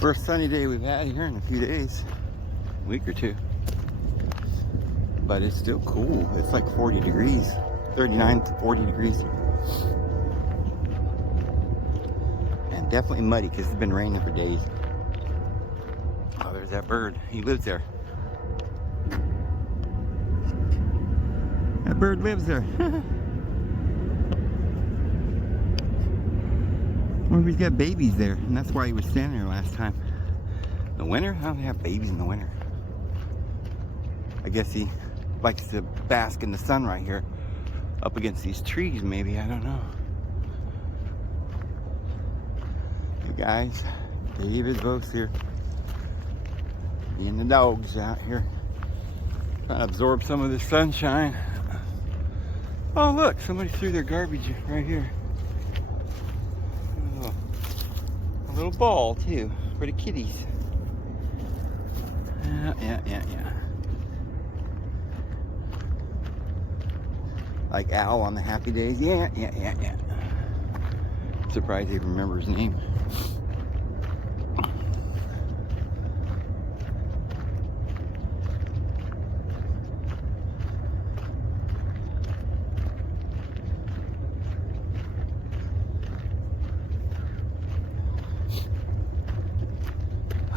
First sunny day we've had here in a few days, a week or two. But it's still cool. It's like 40 degrees, 39 to 40 degrees. And definitely muddy because it's been raining for days. Oh, there's that bird. He lives there. That bird lives there. Well, he's got babies there, and that's why he was standing there last time. The winter? How do they have babies in the winter? I guess he likes to bask in the sun right here, up against these trees, maybe. I don't know. Hey guys, David both here. Me and the dogs out here, trying to absorb some of the sunshine. Oh look, somebody threw their garbage right here. Oh, a little ball too for the kitties. Yeah. Like Al on the Happy Days. Yeah. Surprised he remembers his name.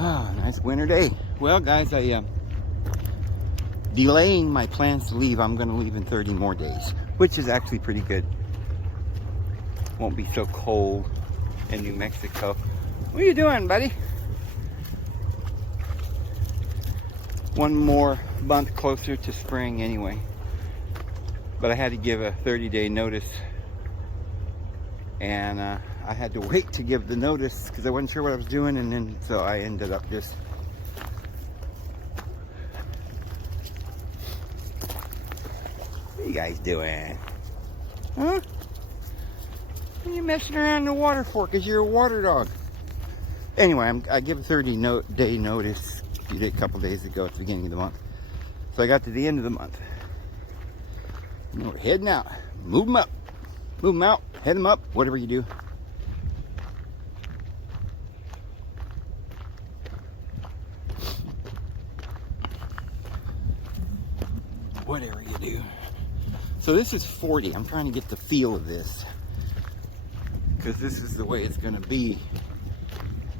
Ah, nice winter day. Well, guys, I delaying my plans to leave. I'm going to leave in 30 more days, which is actually pretty good. Won't be so cold in New Mexico. What are you doing, buddy? One more month closer to spring anyway. But I had to give a 30-day notice. And I had to wait to give the notice because I wasn't sure what I was doing, and then so I ended up just what are you guys doing? Huh? What are you messing around in the water for? Because you're a water dog. Anyway, I give a 30-day notice a couple days ago at the beginning of the month. So I got to the end of the month. And we're heading out. Move them up. Move them out. Head them up. Whatever you do. Whatever you do. So this is 40. I'm trying to get the feel of this, because this is the way it's going to be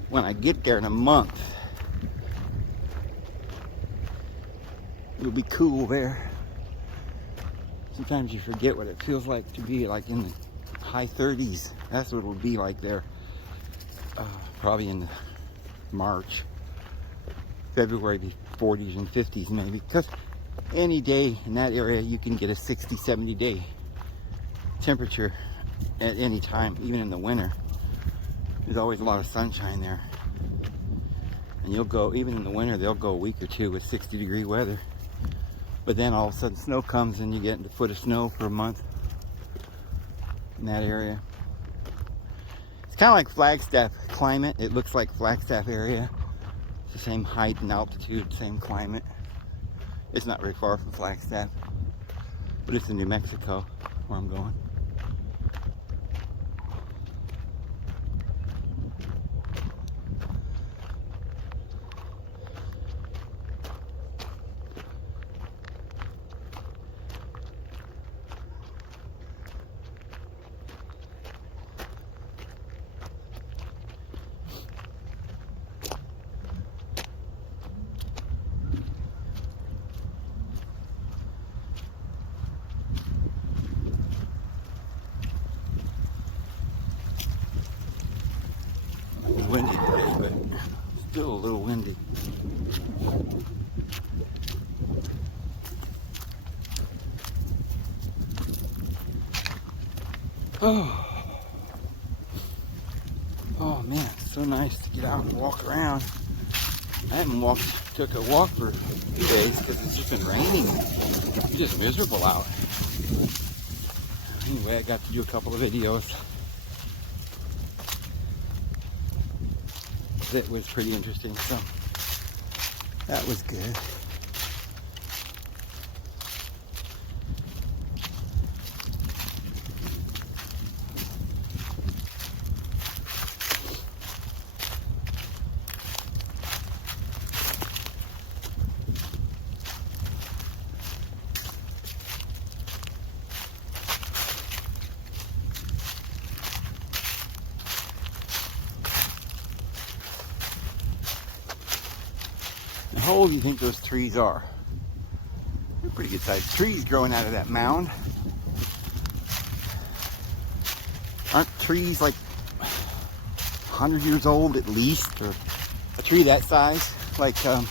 when I get there in a month. It'll be cool there. Sometimes you forget what it feels like to be like in the high 30s. That's what it'll be like there. Probably in March, February, be 40s and 50s maybe. Because any day in that area you can get a 60, 70 day temperature at any time, even in the winter. There's always a lot of sunshine there. And you'll go, even in the winter, they'll go a week or two with 60-degree weather. But then all of a sudden snow comes and you get a foot of snow for a month in that area. It's kind of like Flagstaff climate. It looks like Flagstaff area. It's the same height and altitude, same climate. It's not very far from Flagstaff, but it's in New Mexico where I'm going. It's windy today, but still a little windy. Oh man, it's so nice to get out and walk around. I haven't took a walk for a few days because it's just been raining. It's just miserable out. Anyway, I got to do a couple of videos. That was pretty interesting, so that was good. How old do you think those trees are? They're pretty good sized trees growing out of that mound. Aren't trees like 100 years old at least, or a tree that size, like that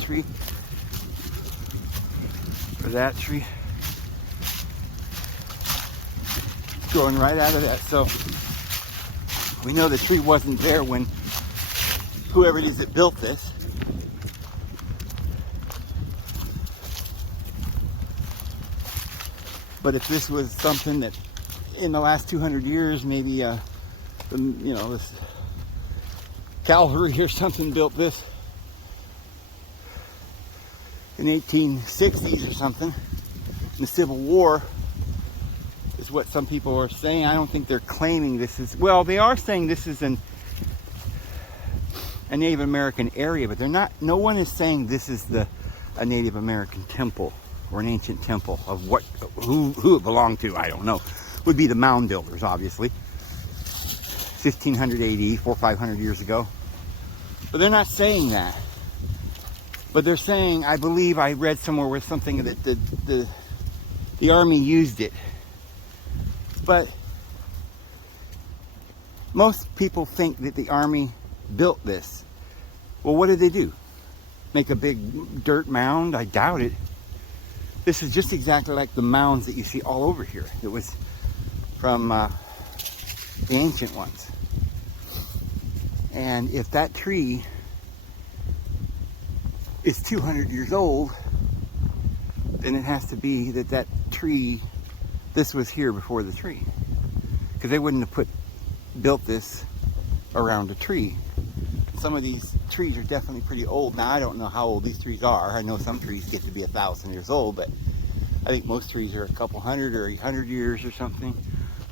tree, or that tree, growing right out of that. So we know the tree wasn't there when whoever it is that built this. But if this was something that in the last 200 years, maybe, you know, this cavalry or something built this in 1860s or something, in the Civil War, is what some people are saying. I don't think they're claiming this is, well, they are saying this is a Native American area, but they're not, no one is saying this is a Native American temple or an ancient temple. Of what, who it belonged to, I don't know. Would be the mound builders, obviously. 1500 AD, 400 or 500 years ago. But they're not saying that. But they're saying, I believe I read somewhere where something that the army used it. But most people think that the army built this. Well, what did they do? Make a big dirt mound? I doubt it. This is just exactly like the mounds that you see all over here. It was from the ancient ones. And if that tree is 200 years old, then it has to be that tree, this was here before the tree. Because they wouldn't have built this around a tree. Some of these trees are definitely pretty old. Now, I don't know how old these trees are. I know some trees get to be 1,000 years old, but I think most trees are a couple hundred or 100 years or something.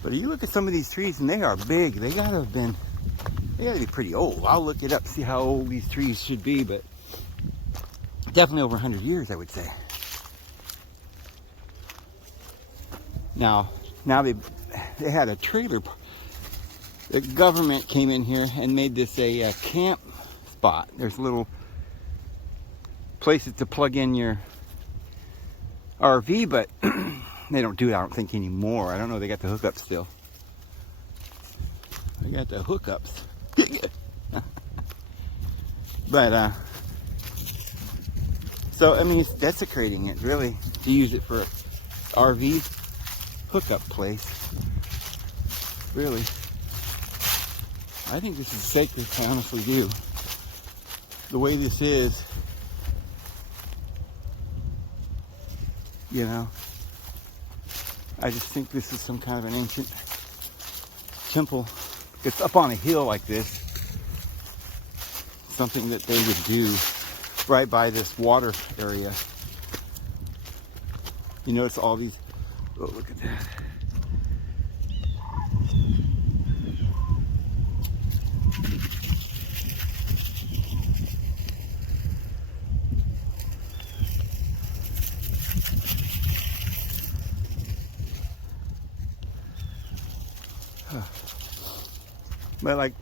But you look at some of these trees and they are big. They gotta be pretty old. I'll look it up, see how old these trees should be, but definitely over 100 years, I would say. Now they had a trailer. The government came in here and made this a camp spot. There's little places to plug in your RV, but they don't do it, I don't think, anymore. I don't know, they got the hookups still. They got the hookups. But, so, I mean, it's desecrating it, really, to use it for an RV hookup place. Really. I think this is sacred, I honestly do. The way this is, you know, I just think this is some kind of an ancient temple. It's up on a hill like this. Something that they would do right by this water area. You notice all these, oh, look at that. But like,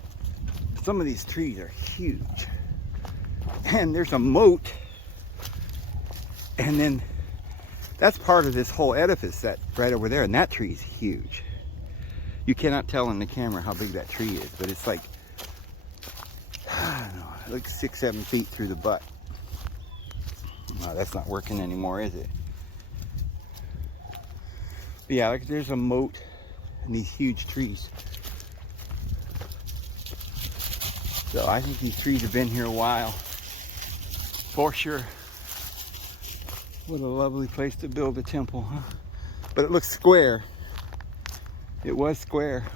some of these trees are huge. And there's a moat. And then that's part of this whole edifice, that right over there. And that tree is huge. You cannot tell in the camera how big that tree is, but it's like, I don't know, like 6-7 feet through the butt. No, that's not working anymore, is it? But yeah, like there's a moat and these huge trees. So I think these trees have been here a while, for sure. What a lovely place to build a temple, huh? But it looks square. It was square.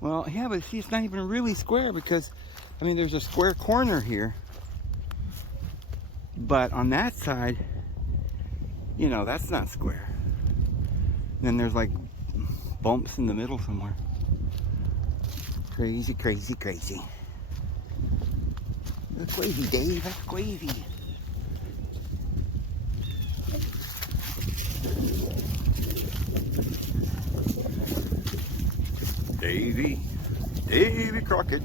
Well, yeah, but see, it's not even really square because, I mean, there's a square corner here. But on that side, you know, that's not square. And then there's like bumps in the middle somewhere. Crazy, crazy, crazy. That's crazy, Dave. That's crazy. Davy Crockett.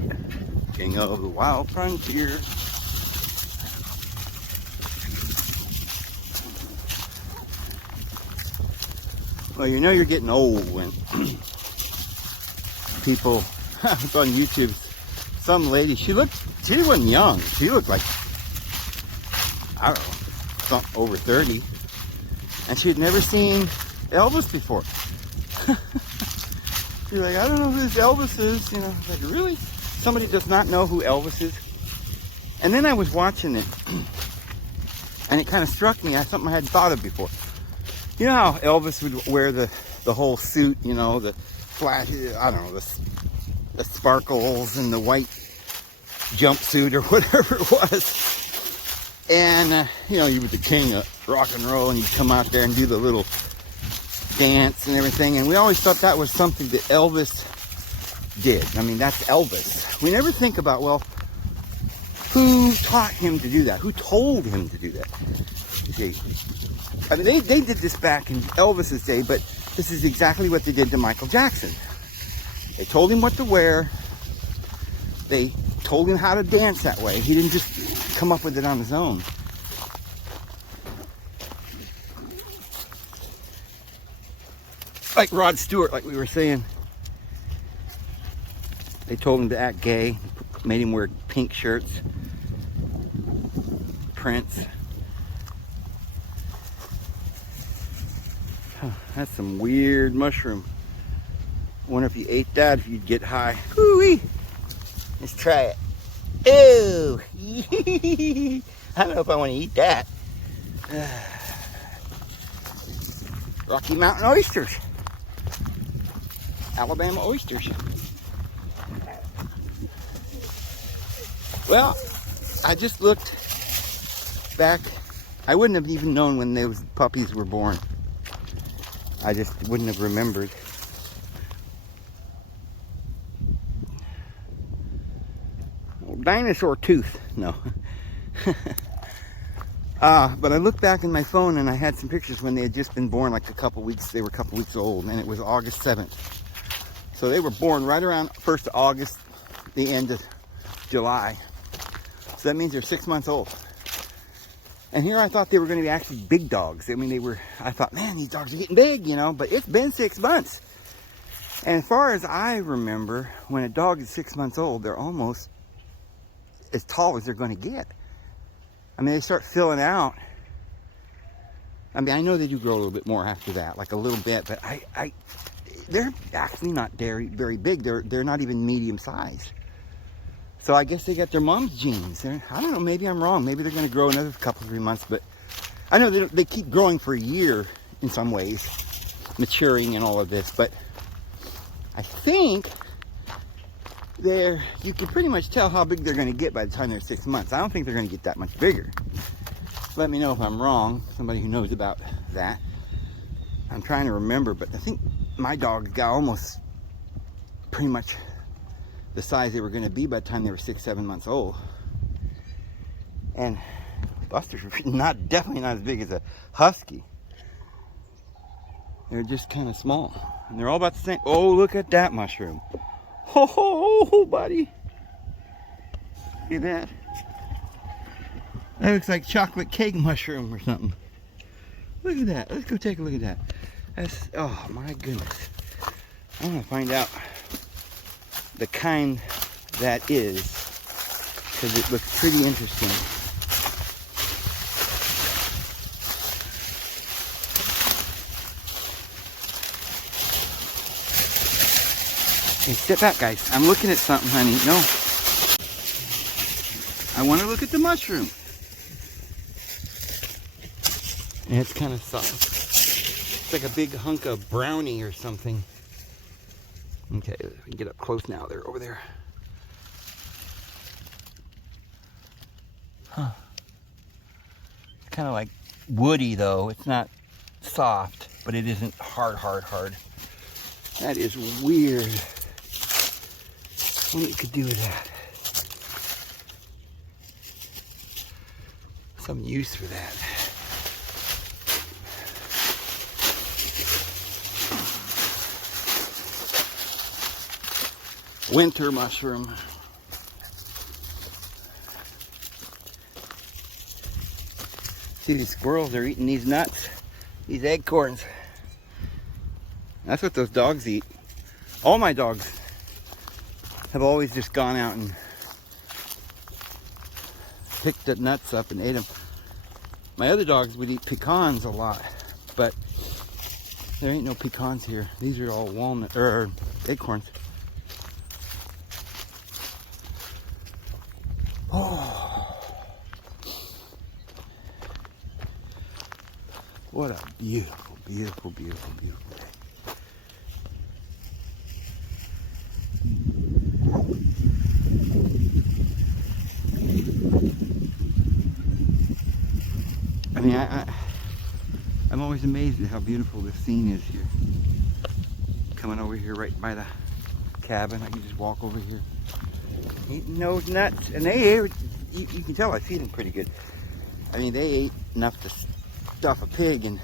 king of the wild frontier. Well, you know you're getting old when people, it's on YouTube, some lady, she wasn't young. She looked like, I don't know, over 30. And she had never seen Elvis before. She's like, I don't know who this Elvis is. You know, like, really? Somebody does not know who Elvis is? And then I was watching it, and it kind of struck me as something I hadn't thought of before. You know how Elvis would wear the whole suit, you know, the flash, I don't know, the sparkles and the white jumpsuit or whatever it was. And, you know, you were the king of rock and roll, and you'd come out there and do the little dance and everything. And we always thought that was something that Elvis did. I mean, that's Elvis. We never think about, well, who taught him to do that? Who told him to do that? You see, I mean, they did this back in Elvis's day, but this is exactly what they did to Michael Jackson. They told him what to wear. They told him how to dance that way. He didn't just come up with it on his own. Like Rod Stewart, like we were saying. They told him to act gay, made him wear pink shirts. Prince. Huh, that's some weird mushroom. I wonder if you ate that, if you'd get high. Ooh-wee. Let's try it. Ew. I don't know if I want to eat that. Rocky Mountain oysters. Alabama oysters. Well, I just looked back. I wouldn't have even known when those puppies were born. I just wouldn't have remembered. Dinosaur tooth. No. But I looked back in my phone and I had some pictures when they had just been born, like a couple weeks. They were a couple weeks old, and it was August 7th. So they were born right around 1st of August, the end of July. So that means they're 6 months old. And here I thought they were going to be actually big dogs. I mean, I thought, man, these dogs are getting big, you know, but it's been 6 months. And as far as I remember, when a dog is 6 months old, they're almost as tall as they're going to get. I mean, they start filling out. I mean, I know they do grow a little bit more after that, like a little bit, but they're actually not very big. They're not even medium sized. So I guess they got their mom's genes. I don't know, maybe I'm wrong. Maybe they're going to grow another couple, 3 months, but I know they keep growing for a year in some ways, maturing and all of this, but I think you can pretty much tell how big they're going to get by the time they're 6 months. I don't think they're going to get that much bigger. Let me know if I'm wrong, somebody who knows about that. I'm trying to remember, but I think my dog got almost pretty much the size they were going to be by the time they were 6, 7 months old. And Buster's definitely not as big as a husky. They're just kind of small. And they're all about the same. Oh, look at that mushroom. Oh, buddy. Look at that. That looks like chocolate cake mushroom or something. Look at that. Let's go take a look at that. That's, oh my goodness. I want to find out the kind that is, because it looks pretty interesting. Hey, step back, guys. I'm looking at something, honey. No. I want to look at the mushroom. And it's kind of soft. It's like a big hunk of brownie or something. Okay, we can get up close now. They're over there. Huh. It's kind of like woody, though. It's not soft, but it isn't hard. That is weird. I wonder what you could do with that. Some use for that. Winter mushroom. See, these squirrels are eating these nuts, these acorns. That's what those dogs eat. All my dogs have always just gone out and picked the nuts up and ate them. My other dogs would eat pecans a lot, but there ain't no pecans here. These are all walnut or acorns. Oh, what a beautiful, beautiful, beautiful, beautiful day. I mean, I'm always amazed at how beautiful this scene is here. Coming over here right by the cabin, I can just walk over here, eating those nuts, and you can tell I feed them pretty good. I mean, they ate enough to stuff a pig, and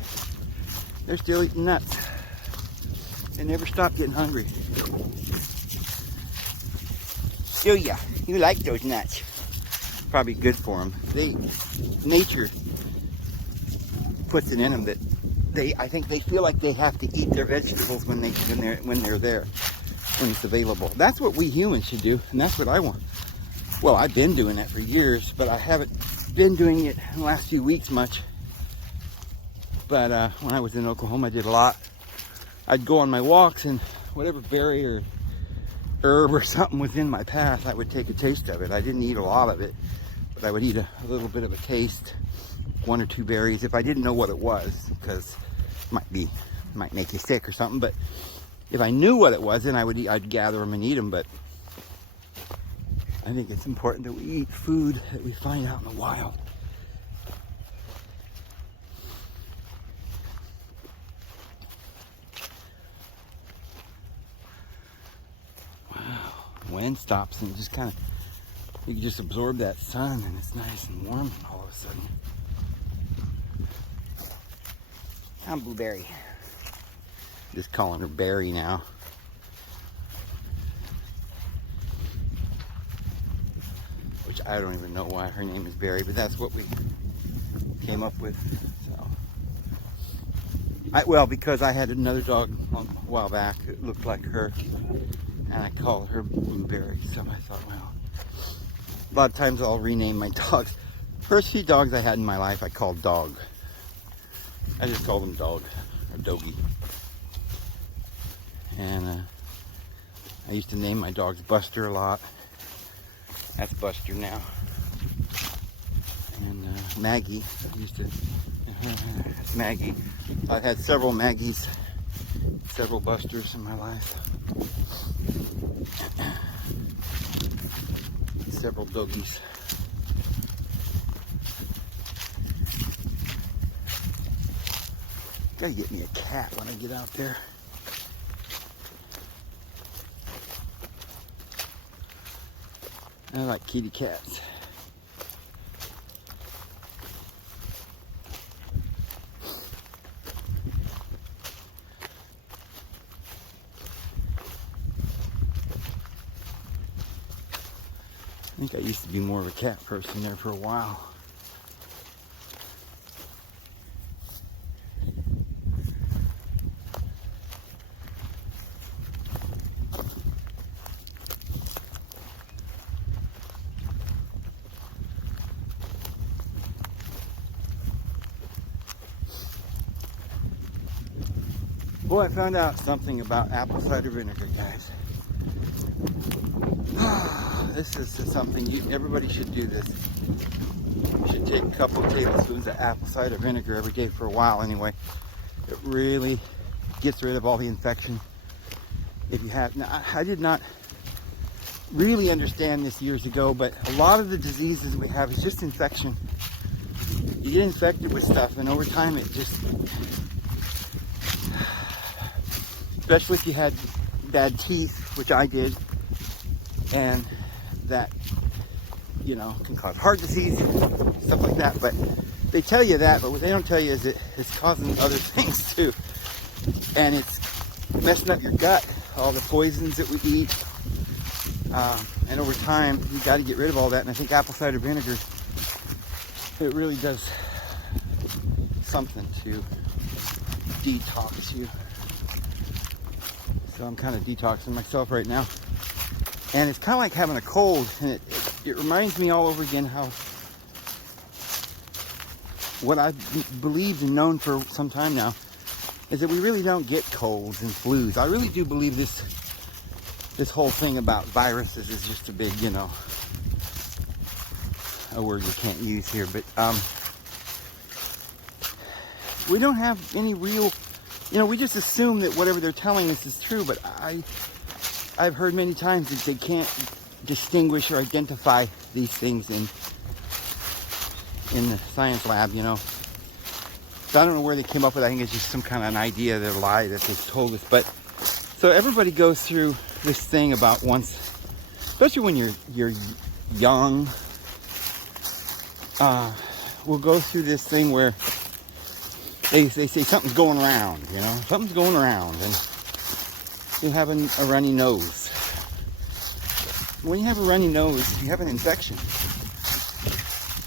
they're still eating nuts. They never stop getting hungry. Do ya? You like those nuts? Probably good for them. Nature puts it in them that I think they feel like they have to eat their vegetables when they're there, when it's available. That's what we humans should do, and that's what I want. Well, I've been doing that for years, but I haven't been doing it in the last few weeks much. But when I was in Oklahoma, I did a lot. I'd go on my walks, and whatever berry or herb or something was in my path, I would take a taste of it. I didn't eat a lot of it, but I would eat a little bit of a taste, 1 or 2 berries, if I didn't know what it was, because it might make you sick or something. But if I knew what it was, then I'd gather them and eat them. But I think it's important that we eat food that we find out in the wild. Wow, wind stops and just kind of, you can just absorb that sun, and it's nice and warm all of a sudden. I'm Blueberry. Just calling her Berry now. Which I don't even know why her name is Berry, but that's what we came up with. So, well, because I had another dog a while back that looked like her, and I called her Blueberry. So I thought, well, a lot of times I'll rename my dogs. First few dogs I had in my life I called Dog. I just called them Dog or Doggy. And I used to name my dogs Buster a lot. That's Buster now. And Maggie, I used to, that's Maggie. I've had several Maggies, several Busters in my life. Several Doggies. Gotta get me a cat when I get out there. I like kitty cats. I think I used to be more of a cat person there for a while. Boy, I found out something about apple cider vinegar, guys. This is something everybody should do this. You should take a couple of tablespoons of apple cider vinegar every day for a while anyway. It really gets rid of all the infection. If you have, now, I did not really understand this years ago, but a lot of the diseases we have is just infection. You get infected with stuff, and over time it just, especially if you had bad teeth, which I did, and that, you know, can cause heart disease, stuff like that. But they tell you that, but what they don't tell you is it's causing other things too. And it's messing up your gut, all the poisons that we eat. And over time, you got to get rid of all that. And I think apple cider vinegar, it really does something to detox you. So I'm kind of detoxing myself right now. And it's kind of like having a cold, and it reminds me all over again how what I've believed and known for some time now is that we really don't get colds and flus. I really do believe this whole thing about viruses is just a big, a word you can't use here, but we don't have any real, we just assume that whatever they're telling us is true, but I've heard many times that they can't distinguish or identify these things in the science lab, So I don't know where they came up with it. I think it's just some kind of an idea, their lie that they told us. But so everybody goes through this thing about once, especially when you're young, we'll go through this thing where they say something's going around, something's going around, and you're having a runny nose. When you have a runny nose, you have an infection.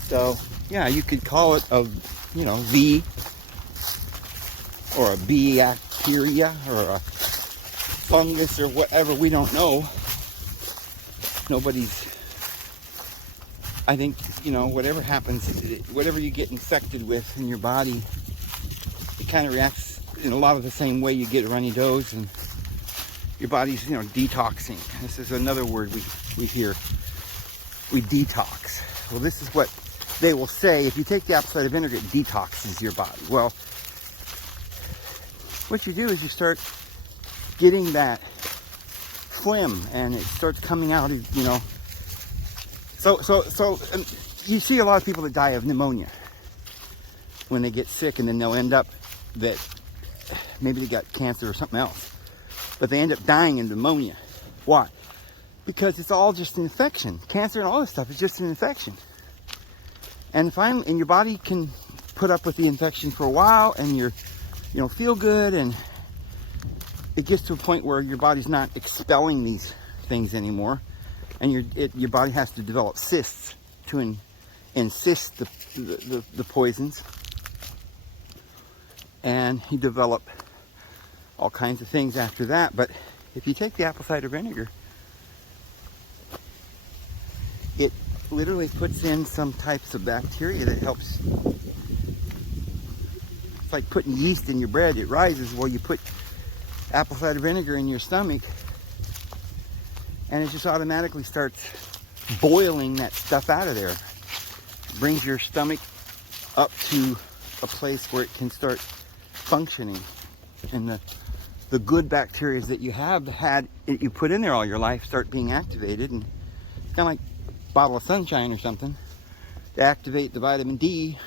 So yeah, you could call it a, V or a B bacteria or a fungus or whatever. We don't know. I think, whatever happens, whatever you get infected with in your body, it kind of reacts in a lot of the same way you get a runny nose, and your body's, detoxing. This is another word we hear. We detox. Well, this is what they will say. If you take the apple cider vinegar, it detoxes your body. Well, what you do is you start getting that phlegm, and it starts coming out, So you see a lot of people that die of pneumonia when they get sick, and then they'll end up that maybe they got cancer or something else, but they end up dying in pneumonia. Why? Because it's all just an infection. Cancer and all this stuff is just an infection. And finally, and your body can put up with the infection for a while, and you're, feel good, and it gets to a point where your body's not expelling these things anymore, and your body has to develop cysts to encyst the poisons, and you develop all kinds of things after that. But if you take the apple cider vinegar, it literally puts in some types of bacteria that helps. It's like putting yeast in your bread. It rises. Well, you put apple cider vinegar in your stomach, and it just automatically starts boiling that stuff out of there. It brings your stomach up to a place where it can start functioning, and the good bacteria that you have had, you put in there all your life, start being activated. And it's kind of like a bottle of sunshine or something to activate the vitamin D.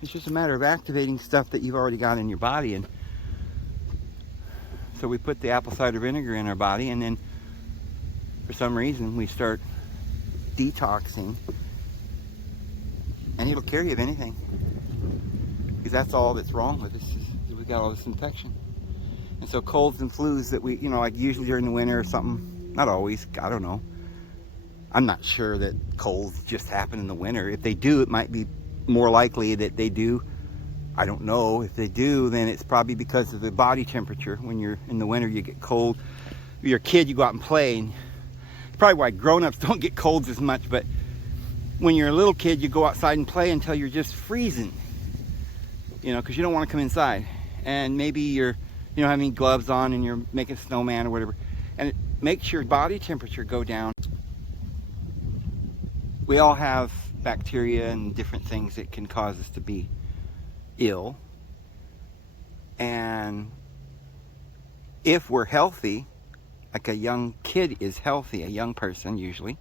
It's just a matter of activating stuff that you've already got in your body. And so we put the apple cider vinegar in our body, and then for some reason we start detoxing, and it'll cure you of anything, because that's all that's wrong with us, is we got all this infection. And so colds and flus that we, like usually during the winter or something, not always, I don't know. I'm not sure that colds just happen in the winter. If they do, it might be more likely that they do. I don't know. If they do, then it's probably because of the body temperature. When you're in the winter, you get cold. If you're a kid, you go out and play, and it's probably why grown-ups don't get colds as much. But when you're a little kid, you go outside and play until you're just freezing, because you don't want to come inside. And maybe you don't have any gloves on, and you're making a snowman or whatever, and it makes your body temperature go down. We all have bacteria and different things that can cause us to be ill. And if we're healthy, like a young kid is healthy, a young person usually,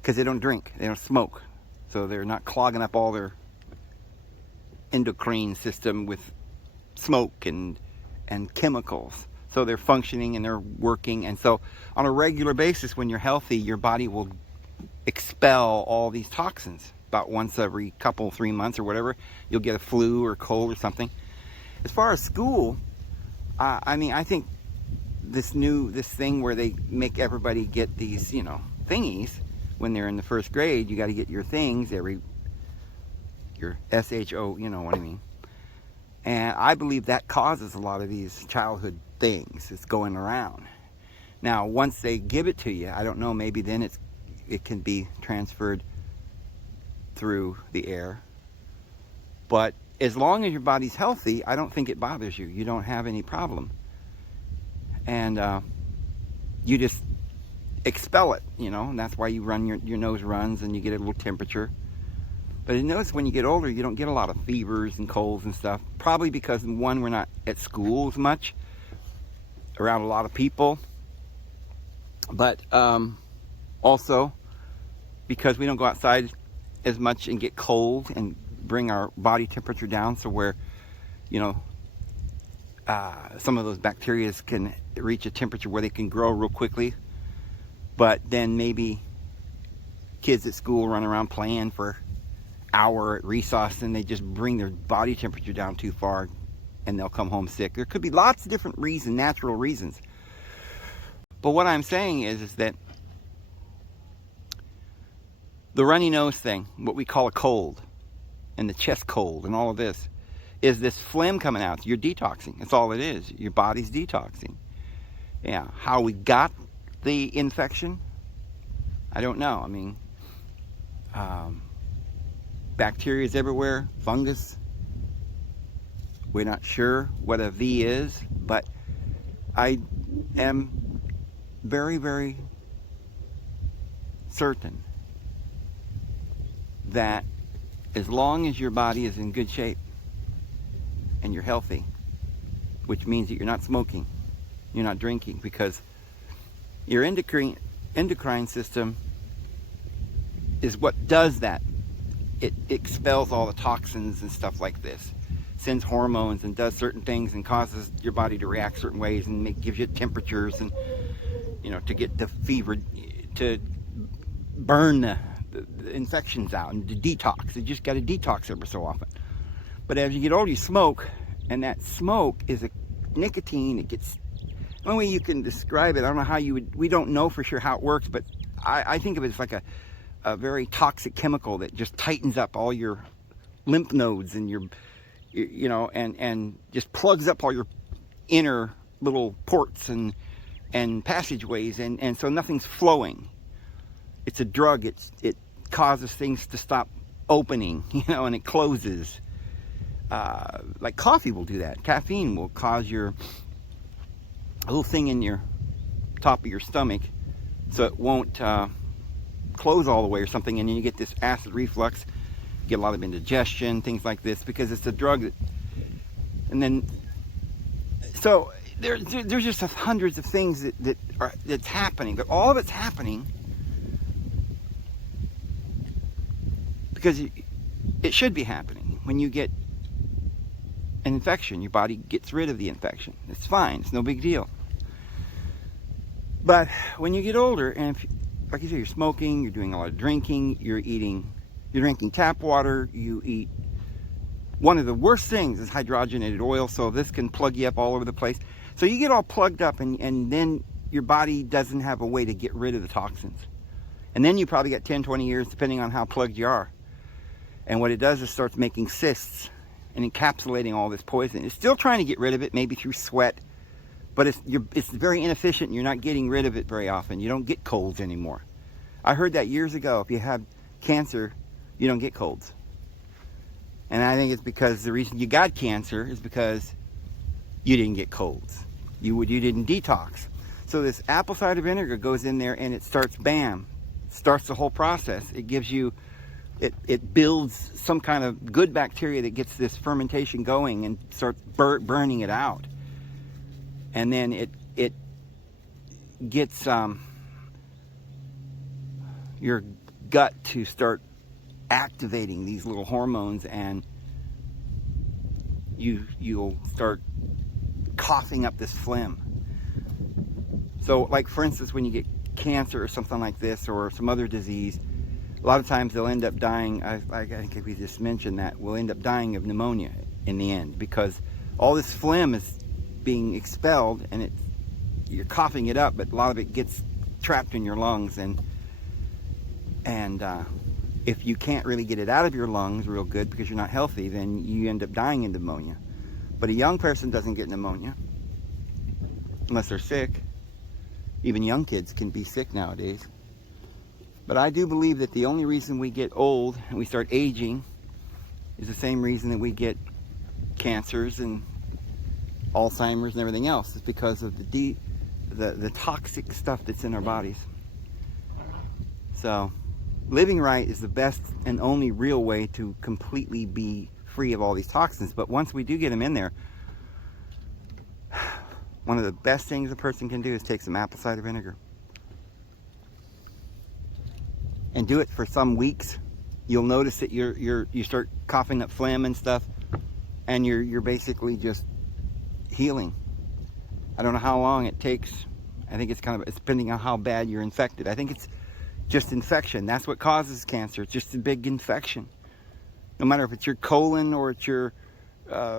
because they don't drink, they don't smoke, so they're not clogging up all their endocrine system with smoke and chemicals. So they're functioning and they're working. And so on a regular basis, when you're healthy, your body will expel all these toxins. About once every 3 months or whatever, you'll get a flu or cold or something. As far as school, I think this thing where they make everybody get these, thingies when they're in the first grade. You got to get your things every your SHO, you know what I mean. And I believe that causes a lot of these childhood things that's going around. Now, once they give it to you, I don't know, maybe then it can be transferred through the air. But as long as your body's healthy, I don't think it bothers you. You don't have any problem. And you just expel it, you know, and that's why you run your nose runs and you get a little temperature. But you notice when you get older, you don't get a lot of fevers and colds and stuff. Probably because, one, we're not at school as much, around a lot of people. But also because we don't go outside as much and get cold and bring our body temperature down, so where, you know, some of those bacteria can reach a temperature where they can grow real quickly. But then maybe kids at school run around playing for hour at recess and they just bring their body temperature down too far and they'll come home sick. There could be lots of different reasons, natural reasons. But what I'm saying is that the runny nose thing, what we call a cold, and the chest cold and all of this, is this phlegm coming out. You're detoxing. That's all it is. Your body's detoxing. Yeah. How we got the infection, I don't know. I mean, bacteria is everywhere, fungus. We're not sure what a V is, but I am very, very certain that as long as your body is in good shape and you're healthy, which means that you're not smoking, you're not drinking, because your endocrine system is what does that. It expels all the toxins and stuff like this, sends hormones and does certain things and causes your body to react certain ways, and gives you temperatures and, you know, to get the fever, to burn the infections out and to detox. You just got to detox every so often. But as you get older, you smoke, and that smoke is a nicotine. It gets, the only way you can describe it, I don't know how you would, we don't know for sure how it works, but I think of it as like a very toxic chemical that just tightens up all your lymph nodes and your, you know, and just plugs up all your inner little ports and passageways, and so nothing's flowing. It's a drug. It causes things to stop opening, you know, and it closes. Like coffee will do that. Caffeine will cause a little thing in your top of your stomach, so it won't close all the way or something, and then you get this acid reflux, get a lot of indigestion, things like this, because it's a drug that, and then, so there's just hundreds of things that's happening, but all of it's happening because it should be happening. When you get an infection, your body gets rid of the infection. It's fine. It's no big deal. But when you get older, and if, like you say, you're smoking, you're doing a lot of drinking, you're drinking tap water, you eat, one of the worst things is hydrogenated oil, so this can plug you up all over the place. So you get all plugged up, and then your body doesn't have a way to get rid of the toxins. And then you probably got 10, 20 years, depending on how plugged you are. And what it does is starts making cysts and encapsulating all this poison. It's still trying to get rid of it, maybe through sweat, but it's very inefficient, and you're not getting rid of it very often. You don't get colds anymore. I heard that years ago. If you have cancer, you don't get colds. And I think it's because the reason you got cancer is because you didn't get colds. You didn't detox. So this apple cider vinegar goes in there, and it starts, bam, starts the whole process. It gives you, it builds some kind of good bacteria that gets this fermentation going and starts burning it out. And then it gets your gut to start activating these little hormones, and you'll start coughing up this phlegm. So, like, for instance, when you get cancer or something like this, or some other disease, a lot of times they'll end up dying. I think we just mentioned that we'll end up dying of pneumonia in the end, because all this phlegm is being expelled, and you're coughing it up, but a lot of it gets trapped in your lungs, and if you can't really get it out of your lungs real good because you're not healthy, then you end up dying in pneumonia. But a young person doesn't get pneumonia unless they're sick. Even young kids can be sick nowadays. But I do believe that the only reason we get old and we start aging is the same reason that we get cancers and Alzheimer's and everything else. It's because of the toxic stuff that's in our bodies. So living right is the best and only real way to completely be free of all these toxins. But once we do get them in there, one of the best things a person can do is take some apple cider vinegar and do it for some weeks. You'll notice that you start coughing up phlegm and stuff, and you're basically just healing. I don't know how long it takes. I think it's depending on how bad you're infected. I think it's just infection. That's what causes cancer. It's just a big infection. No matter if it's your colon or it's your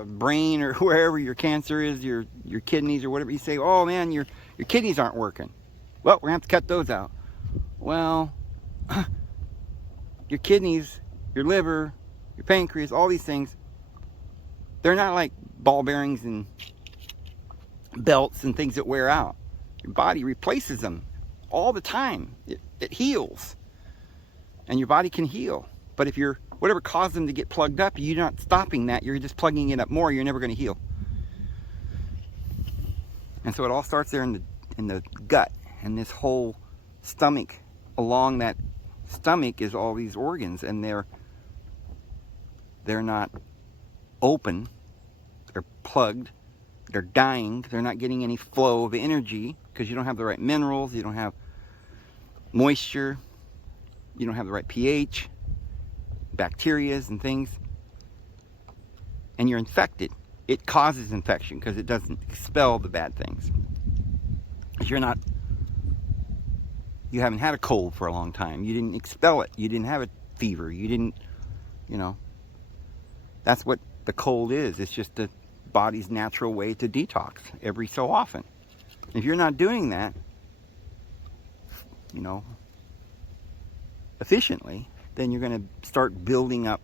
brain or wherever your cancer is, your kidneys or whatever. You say, oh man, your kidneys aren't working. Well, we're gonna have to cut those out. Well, your kidneys, your liver, your pancreas, all these things, they're not like ball bearings and belts and things that wear out. Your body replaces them all the time. It heals, and your body can heal. But if you're whatever caused them to get plugged up, you're not stopping that. You're just plugging it up more. You're never going to heal. And so it all starts there in the gut, and this whole stomach. Along that stomach is all these organs, and they're not open. They're plugged. They're dying. They're not getting any flow of energy because you don't have the right minerals. You don't have moisture. You don't have the right pH, bacterias and things, and you're infected. It causes infection because it doesn't expel the bad things. If you haven't had a cold for a long time. You didn't expel it. You didn't have a fever. You didn't, that's what the cold is. It's just the body's natural way to detox every so often. If you're not doing that, efficiently, then you're going to start building up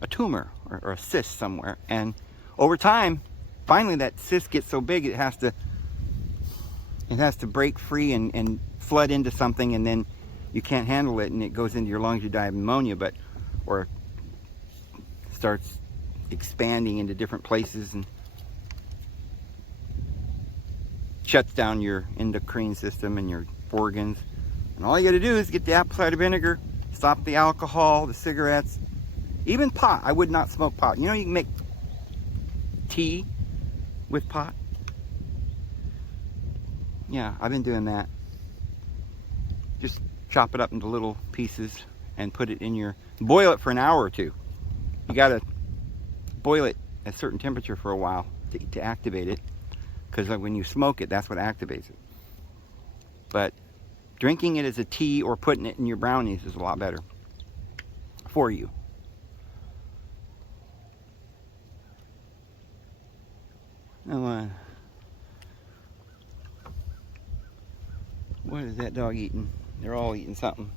a tumor or a cyst somewhere. And over time, finally that cyst gets so big it has to break free and flood into something, and then you can't handle it and it goes into your lungs. You die of pneumonia, or starts expanding into different places and shuts down your endocrine system and your organs. And all you got to do is get the apple cider vinegar, stop the alcohol, the cigarettes, even pot. I would not smoke pot. You can make tea with pot. Yeah, I've been doing that. Just chop it up into little pieces and put it in boil it for an hour or two. You got to boil it at a certain temperature for a while to activate it, because when you smoke it, that's what activates it. But drinking it as a tea or putting it in your brownies is a lot better for you. Now, what is that dog eating? They're all eating something.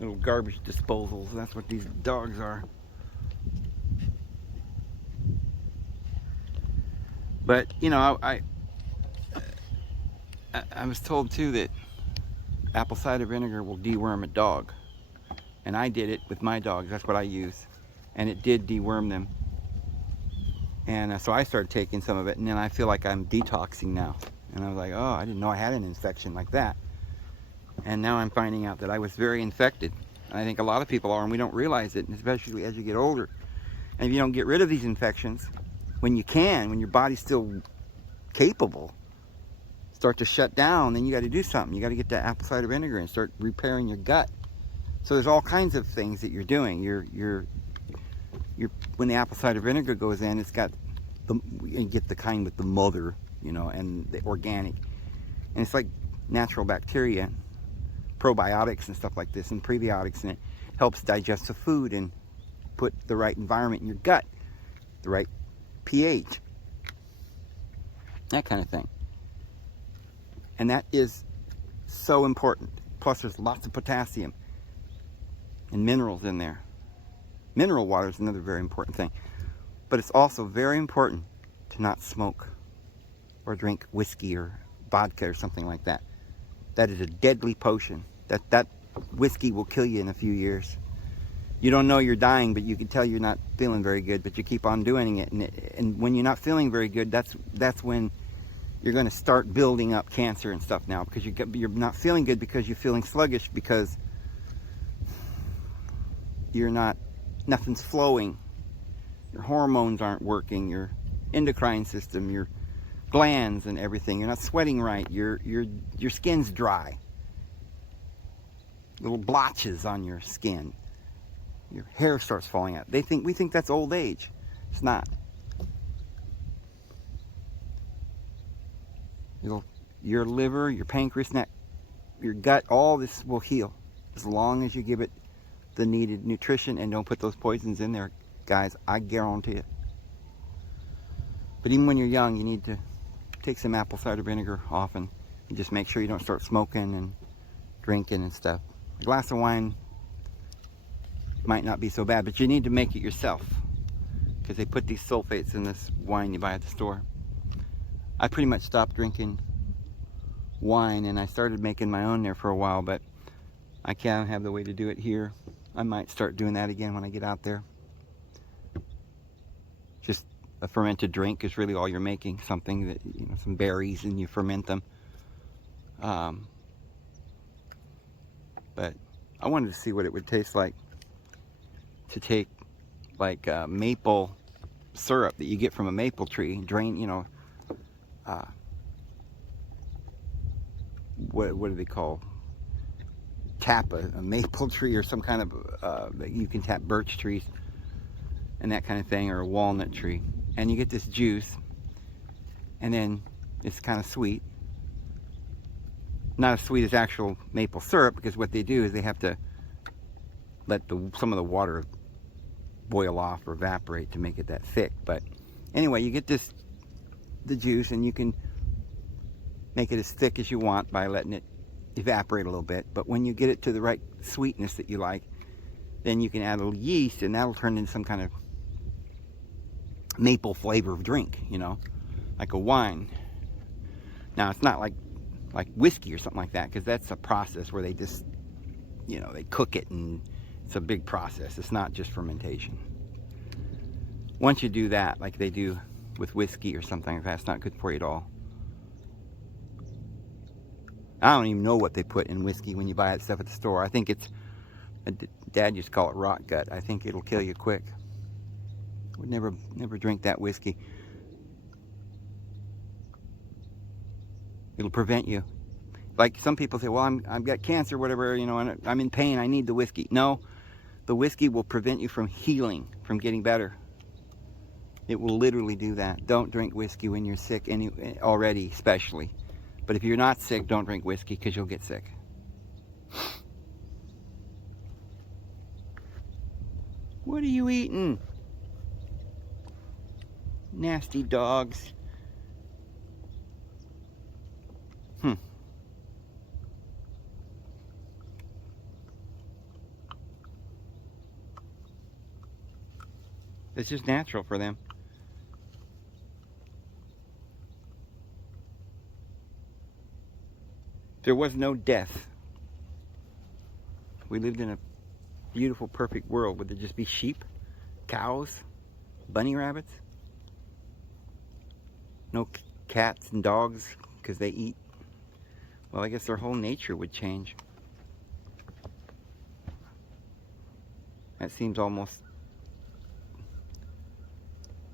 Little garbage disposals. That's what these dogs are. But I was told too that apple cider vinegar will deworm a dog, and I did it with my dogs. That's what I use, and it did deworm them. And so I started taking some of it, and then I feel like I'm detoxing now. And I was like, oh, I didn't know I had an infection like that. And now I'm finding out that I was very infected. And I think a lot of people are, and we don't realize it, and especially as you get older. And if you don't get rid of these infections, when your body's still capable, start to shut down, then you got to do something. You got to get that apple cider vinegar and start repairing your gut. So there's all kinds of things that you're doing. When the apple cider vinegar goes in, it's got you get the kind with the mother, and the organic, and it's like natural bacteria, probiotics and stuff like this, and prebiotics, and it helps digest the food and put the right environment in your gut, the right pH, that kind of thing. And that is so important. Plus there's lots of potassium and minerals in there. Mineral water is another very important thing. But it's also very important to not smoke or drink whiskey or vodka or something like that. That is a deadly potion. That whiskey will kill you in a few years. You don't know you're dying, but you can tell you're not feeling very good, but you keep on doing it. And when you're not feeling very good, that's when you're going to start building up cancer and stuff now, because you're not feeling good because you're feeling sluggish, because nothing's flowing. Your hormones aren't working, your endocrine system, your glands and everything. You're not sweating right. Your skin's dry. Little blotches on your skin. Your hair starts falling out. We think that's old age. It's not. Your liver, your pancreas, your gut, all this will heal as long as you give it the needed nutrition and don't put those poisons in there, guys. I guarantee it. But even when you're young, you need to take some apple cider vinegar often and just make sure you don't start smoking and drinking and stuff. A glass of wine might not be so bad, but you need to make it yourself, because they put these sulfates in this wine you buy at the store. I pretty much stopped drinking wine, and I started making my own there for a while, but I can't have the way to do it here. I might start doing that again when I get out there. Just a fermented drink is really all you're making, something that, some berries, and you ferment them. But I wanted to see what it would taste like to take like maple syrup that you get from a maple tree, drain, what do they call, tap a maple tree, or some kind of you can tap birch trees and that kind of thing, or a walnut tree, and you get this juice, and then it's kind of sweet. Not as sweet as actual maple syrup, because what they do is they have to let some of the water boil off or evaporate to make it that thick. But anyway, you get the juice, and you can make it as thick as you want by letting it evaporate a little bit. But when you get it to the right sweetness that you like, then you can add a little yeast, and that'll turn into some kind of maple flavor drink, like a wine. Now, it's not like whiskey or something like that, because that's a process where they just, they cook it, and it's a big process. It's not just fermentation. Once you do that, like they do with whiskey or something like that, it's not good for you at all. I don't even know what they put in whiskey when you buy that stuff at the store. I think Dad used to call it rot gut. I think it'll kill you quick. Would never drink that whiskey. It'll prevent you. Like some people say, well, I've got cancer, whatever, and I'm in pain, I need the whiskey. No, the whiskey will prevent you from healing, from getting better. It will literally do that. Don't drink whiskey when you're sick already, especially. But if you're not sick, don't drink whiskey, because you'll get sick. What are you eating? Nasty dogs. It's just natural for them. There was no death. We lived in a beautiful, perfect world. Would there just be sheep, cows, bunny rabbits? No cats and dogs because they eat? Well, I guess their whole nature would change. That seems almost...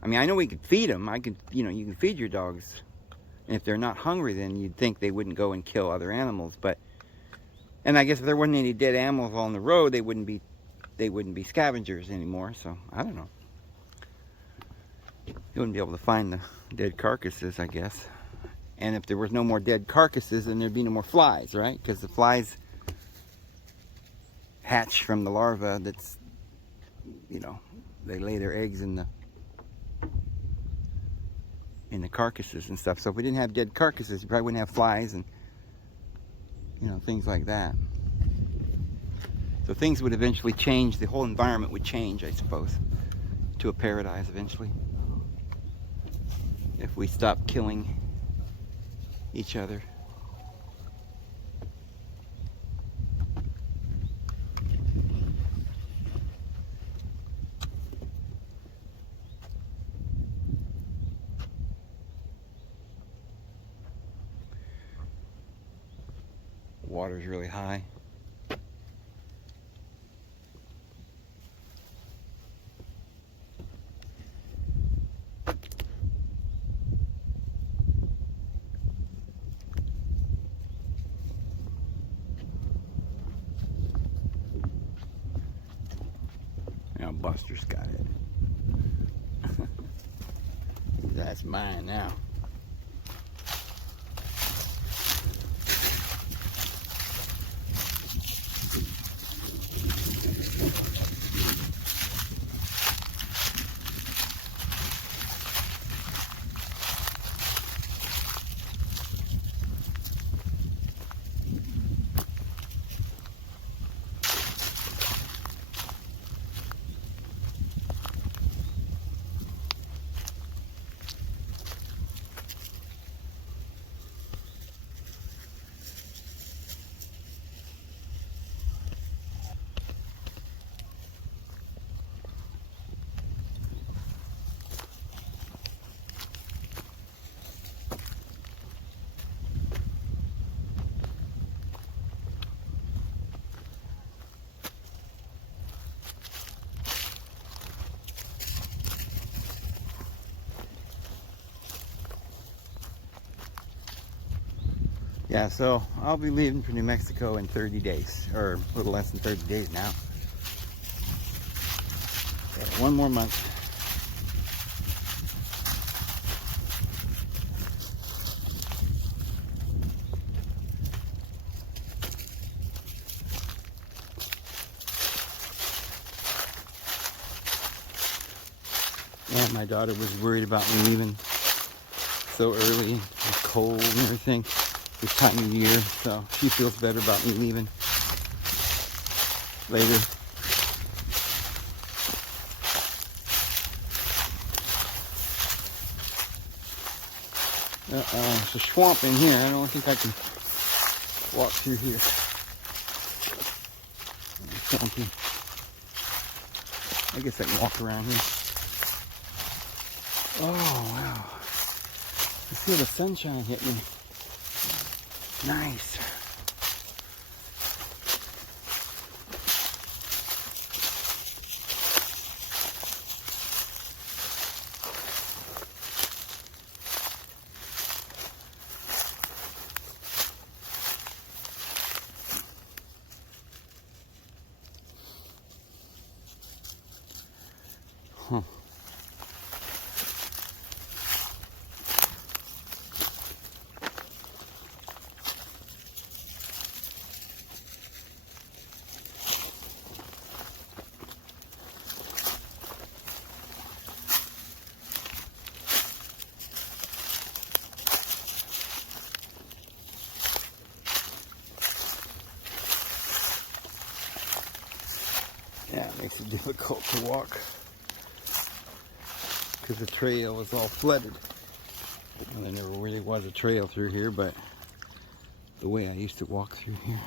I mean, I know we could feed them. You can feed your dogs. And if they're not hungry, then you'd think they wouldn't go and kill other animals. And I guess if there wasn't any dead animals on the road, they wouldn't be scavengers anymore. So, I don't know. You wouldn't be able to find the dead carcasses, I guess. And if there was no more dead carcasses, then there'd be no more flies, right? Because the flies hatch from the larva that's, they lay their eggs in in the carcasses and stuff. So if we didn't have dead carcasses, you probably wouldn't have flies and, you know, things like that. So things would eventually change. The whole environment would change, I suppose, to a paradise eventually, if we stopped killing each other. Water's really high. Now Buster's got it. That's mine now. Yeah, so I'll be leaving for New Mexico in 30 days, or a little less than 30 days now. Yeah, one more month. Yeah, my daughter was worried about me leaving so early, it's cold and everything this time of year, so she feels better about me leaving later. It's a swamp in here. I don't think I can walk through here. Swampy. I guess I can walk around here. Oh, wow. I feel the sunshine hit me. Nice. Huh. Yeah, it makes it difficult to walk because the trail is all flooded. Well, there never really was a trail through here, but the way I used to walk through here.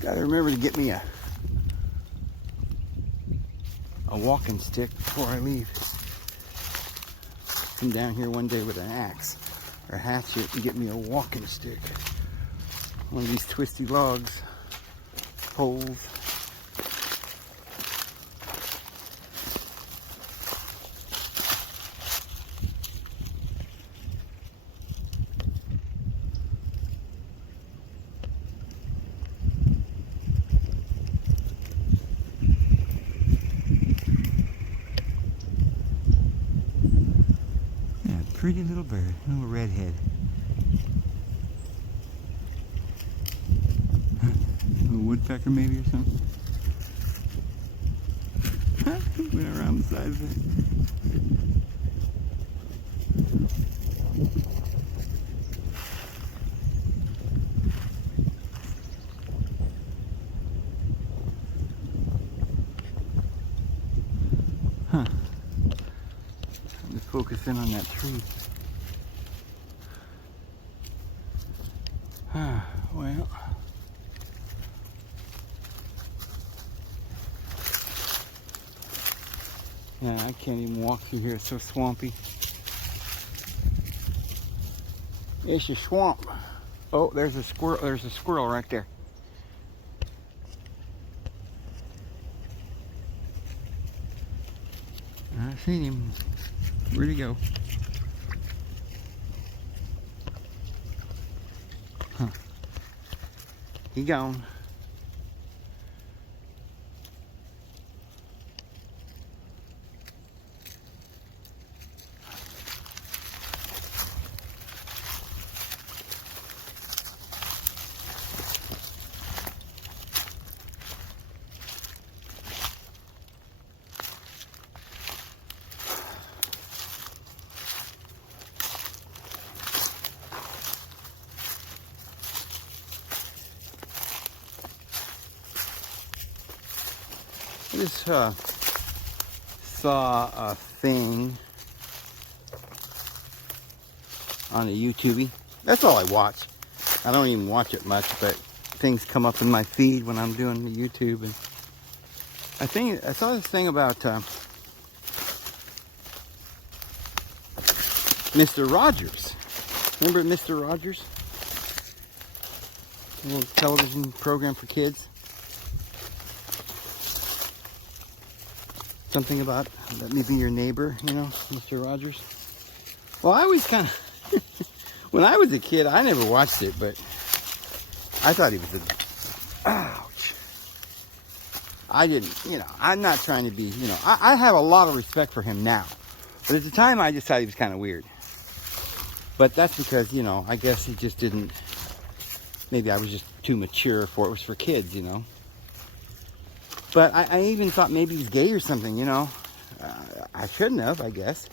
Gotta remember to get me a walking stick before I leave. Come down here one day with an axe or a hatchet and get me a walking stick. One of these twisty logs. poles. Yeah, pretty little bird, little redhead. A woodpecker maybe or something. Went around the side of it. Huh. I'm just focusing on that tree. Well. Yeah, I can't even walk through here. It's so swampy. It's a swamp. Oh, there's a squirrel. There's a squirrel right there. I seen him. Where'd he go? Huh. He gone. I just saw a thing on the YouTube. That's all I watch. I don't even watch it much, but things come up in my feed when I'm doing the YouTube. And I saw this thing about Mr. Rogers. Remember Mr. Rogers? A little television program for kids. Something about let me be your neighbor, you know, Mr. Rogers. Well, I always kind of, when I was a kid, I never watched it, but I thought he was ouch. I didn't, you know, I'm not trying to be, you know, I have a lot of respect for him now. But at the time, I just thought he was kind of weird. But that's because, you know, I guess he just didn't, maybe I was just too mature for it. It was for kids, you know. But I even thought maybe he's gay or something, you know. I shouldn't have, I guess.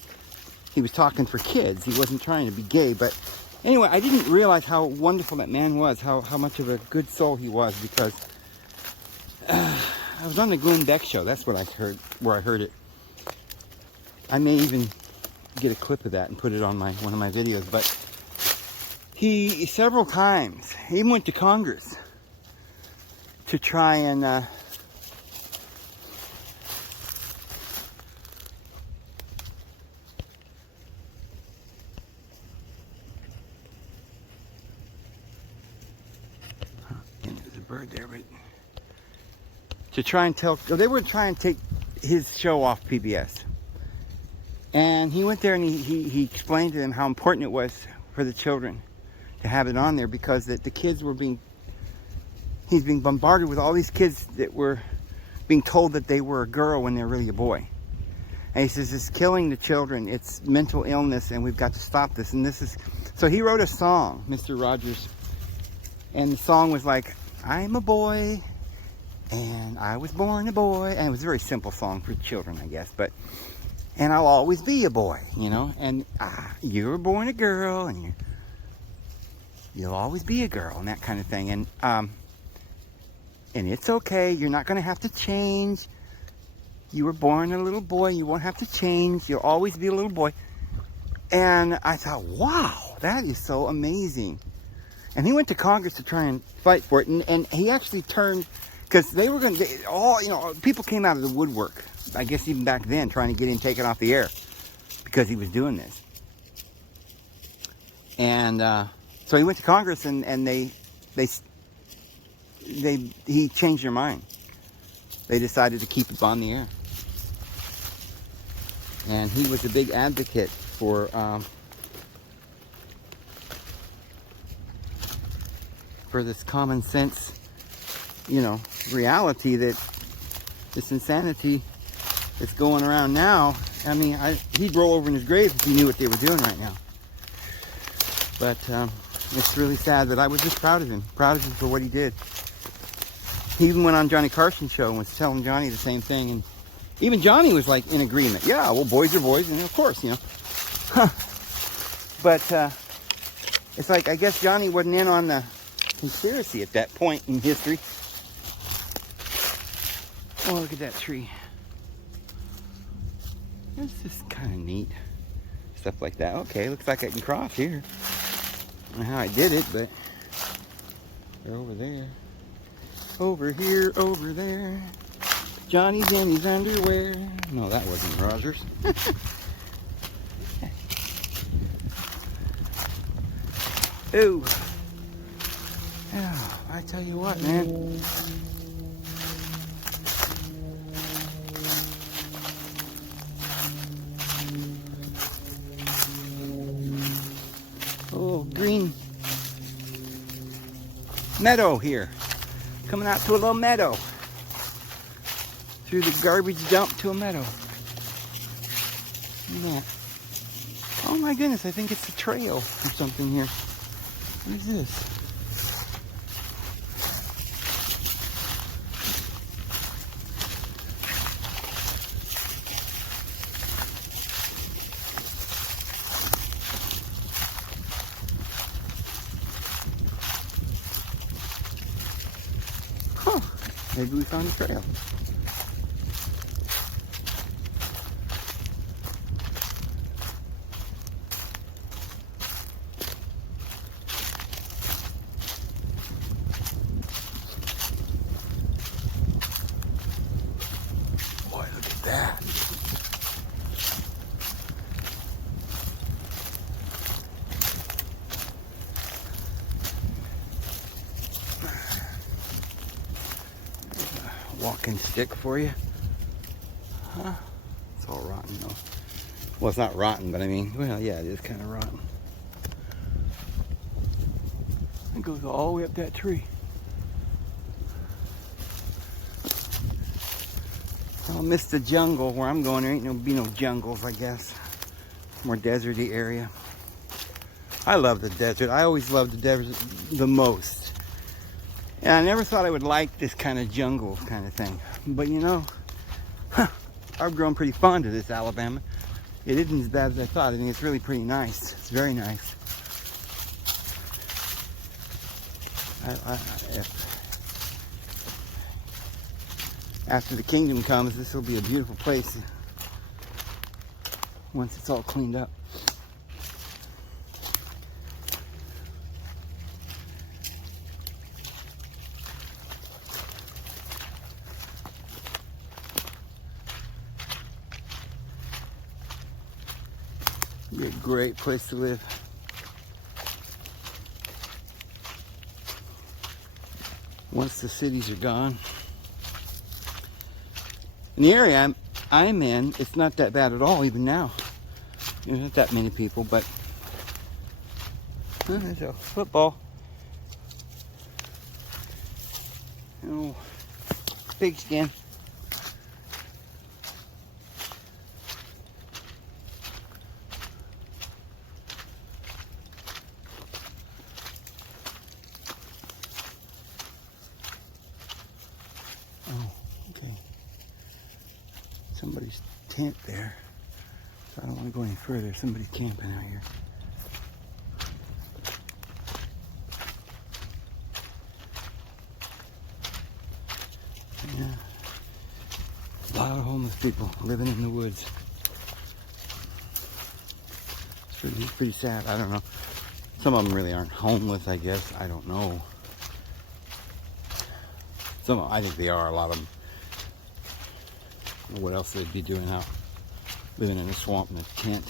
He was talking for kids. He wasn't trying to be gay. But anyway, I didn't realize how wonderful that man was, how much of a good soul he was, because I was on the Glenn Beck show. That's what I heard, where I heard it. I may even get a clip of that and put it on one of my videos. But he, several times, he even went to Congress to try and... bird there, but to try and they were trying to take his show off PBS, and he went there and he explained to them how important it was for the children to have it on there, because that the kids were he's being bombarded with all these kids that were being told that they were a girl when they're really a boy. And he says it's killing the children, it's mental illness, and we've got to stop this. And this is, so he wrote a song, Mr. Rogers, and the song was like, I'm a boy, and I was born a boy. And it was a very simple song for children, I guess. But, and I'll always be a boy, you know. And you were born a girl, and you'll always be a girl, and that kind of thing. And it's okay. You're not going to have to change. You were born a little boy. You won't have to change. You'll always be a little boy. And I thought, wow, that is so amazing. And he went to Congress to try and fight for it, and he actually turned, because they were going to, you know, people came out of the woodwork, I guess even back then, trying to get him taken off the air, because he was doing this. And so he went to Congress, and they he changed their mind. They decided to keep it on the air. And he was a big advocate for this common sense, reality that this insanity that's going around now. I mean, he'd roll over in his grave if he knew what they were doing right now. But it's really sad, but I was just proud of him for what he did. He even went on Johnny Carson's show and was telling Johnny the same thing, and even Johnny was like in agreement. Yeah, well, boys are boys, and of course, But it's like, I guess Johnny wasn't in on the conspiracy at that point in history. Oh, look at that tree. It's just kind of neat. Stuff like that. Okay, looks like I can cross here. I don't know how I did it, but they're over there. Over here, over there. Johnny's in his underwear. No, that wasn't Rogers. Ooh. Yeah, I tell you what, man. Oh, green meadow here. Coming out to a little meadow. Through the garbage dump to a meadow. Yeah. Oh my goodness, I think it's a trail or something here. What is this? Huh. Maybe we found a trail. Boy, look at that. Walking stick for you. Huh? It's all rotten though. Well, it's not rotten, but I mean, well, yeah, it is kind of rotten. It goes all the way up that tree. I'll miss the jungle where I'm going. There ain't be no jungles, I guess. More deserty area. I love the desert. I always loved the desert the most. And I never thought I would like this kind of jungle kind of thing. But I've grown pretty fond of this Alabama. It isn't as bad as I thought. I think it's really pretty nice. It's very nice. After the kingdom comes, this will be a beautiful place once it's all cleaned up. It'll be a great place to live. Once the cities are gone. In the area I'm in, it's not that bad at all, even now. There's not that many people, but there's a football. Oh, pigskin. Oh, okay. Somebody's tent there. So I don't want to go any further. Somebody's camping out here. Yeah. A lot of homeless people living in the woods. It's pretty sad. I don't know. Some of them really aren't homeless, I guess. I don't know. I think they are, a lot of them. What else they'd be doing out living in a swamp in a tent.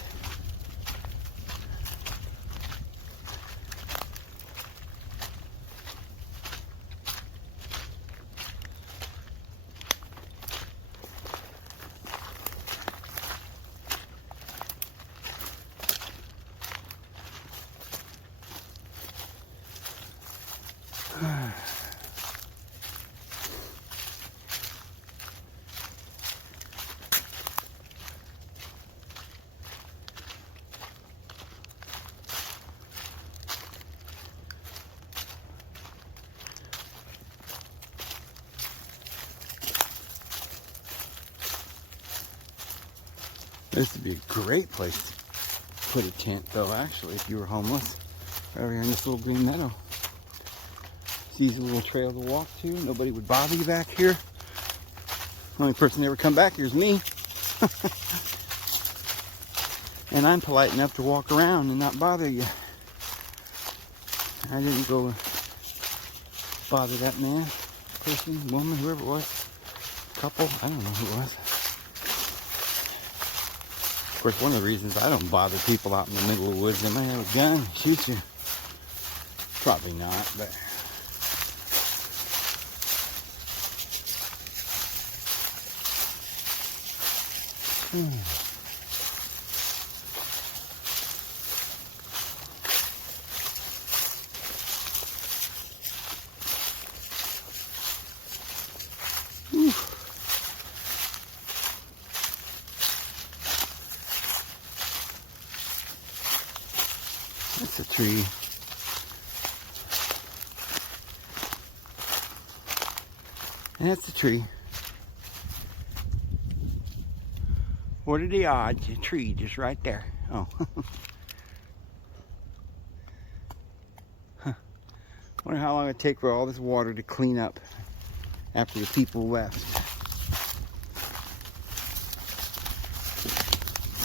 This would be a great place to put a tent, though, actually, if you were homeless. Right over here in this little green meadow. It's an easy little trail to walk to. Nobody would bother you back here. The only person that ever come back here is me. And I'm polite enough to walk around and not bother you. I didn't go bother that man, person, woman, whoever it was. Couple, I don't know who it was. Of course, one of the reasons I don't bother people out in the middle of the woods, they might have a gun, shoot you. Probably not, but... That's a tree. And that's a tree. What are the odds? A tree just right there. Oh. Huh. Wonder how long it'd take for all this water to clean up after the people left.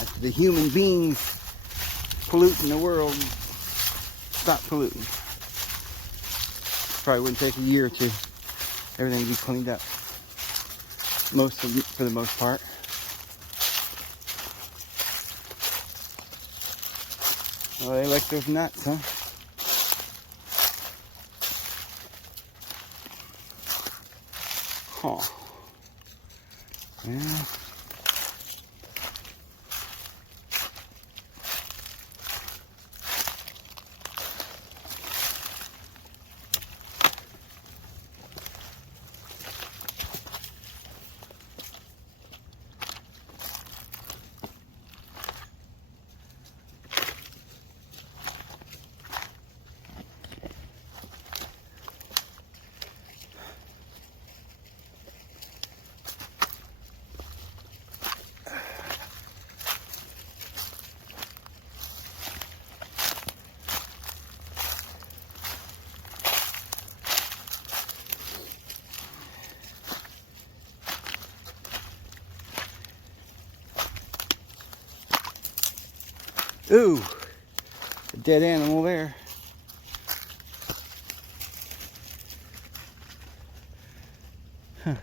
After the human beings polluting the world stop polluting. Probably wouldn't take a year or two. Everything would be cleaned up. For the most part. Well, they like those nuts, huh? Huh. Yeah. Ooh, a dead animal there. Huh.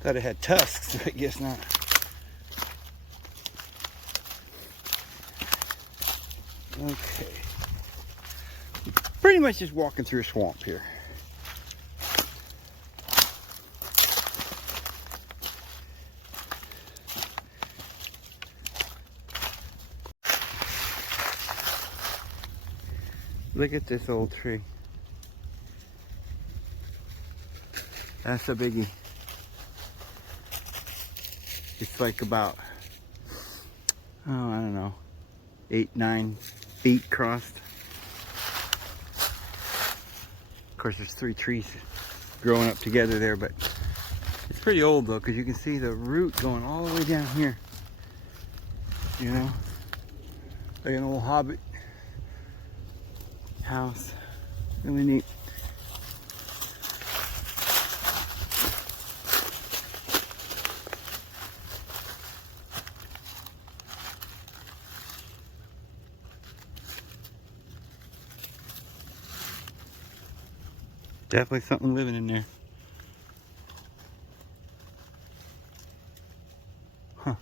Thought it had tusks, but I guess not. Okay. Pretty much just walking through a swamp here. Look at this old tree. That's a biggie. It's like about, oh, I don't know, 8-9 feet crossed. Of course, there's 3 trees growing up together there, but it's pretty old though, because you can see the root going all the way down here. You know, like an old hobbit house. Really neat. Definitely something living in there. Huh.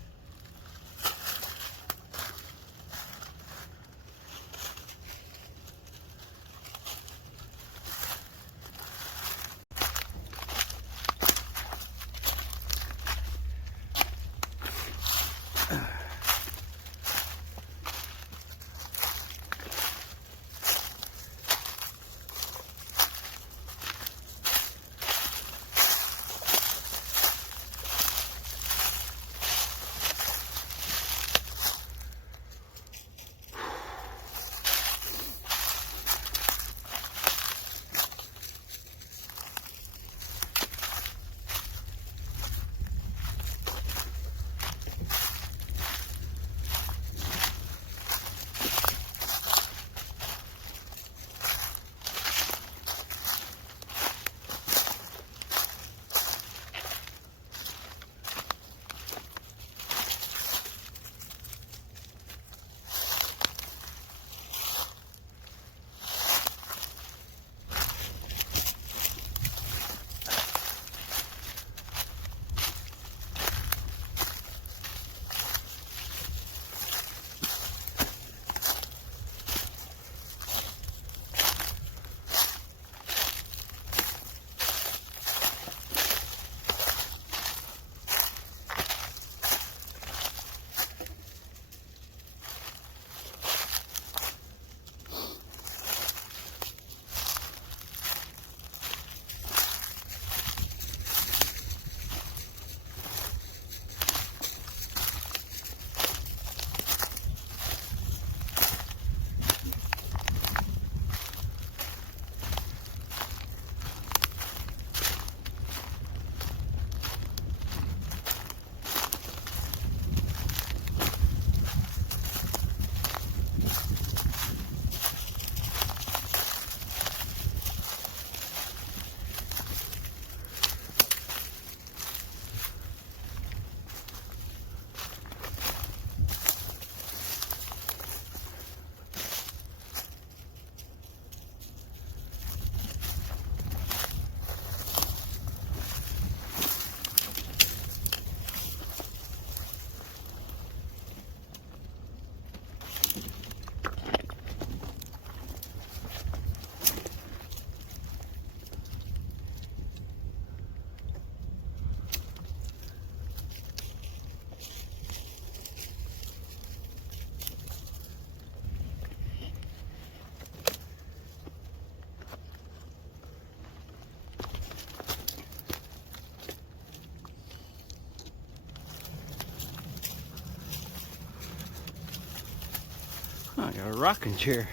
I got a rocking chair.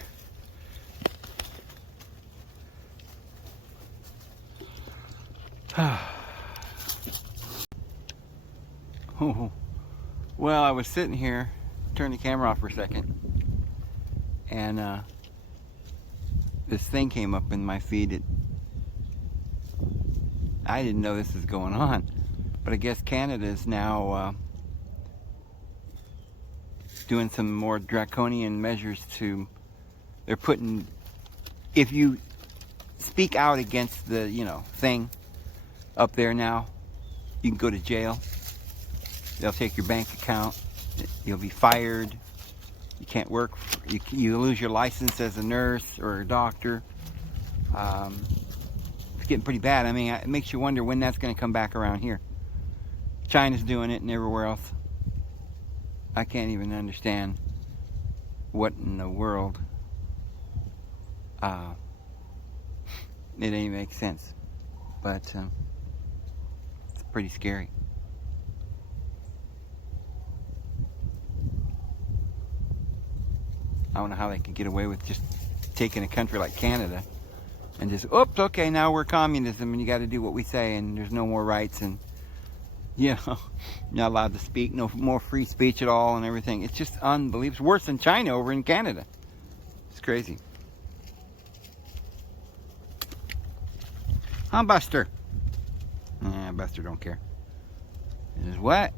Oh, well, I was sitting here, turn the camera off for a second, and this thing came up in my feed. I didn't know this was going on, but I guess Canada is now doing some more draconian measures to, they're putting, if you speak out against the, thing up there now, you can go to jail. They'll take your bank account. You'll be fired. You can't work. You lose your license as a nurse or a doctor. It's getting pretty bad. I mean, it makes you wonder when that's going to come back around here. China's doing it and everywhere else. I can't even understand what in the world. It didn't even make sense. But it's pretty scary. I don't know how they could get away with just taking a country like Canada and just, oops, okay, now we're communism and you got to do what we say and there's no more rights and, you're not allowed to speak, no more free speech at all and everything. It's just unbelievable. It's worse than China over in Canada. It's crazy. Huh, Buster? Buster don't care. It is what?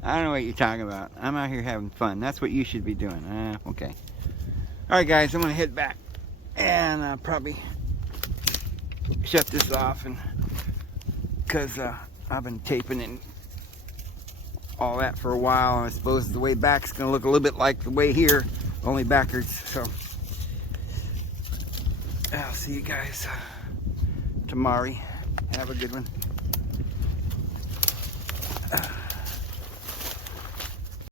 I don't know what you're talking about. I'm out here having fun. That's what you should be doing. Okay. Alright guys, I'm going to head back. And probably shut this off. And because I've been taping and all that for a while. And I suppose the way back's going to look a little bit like the way here. Only backwards. So I'll see you guys tomorrow. Have a good one.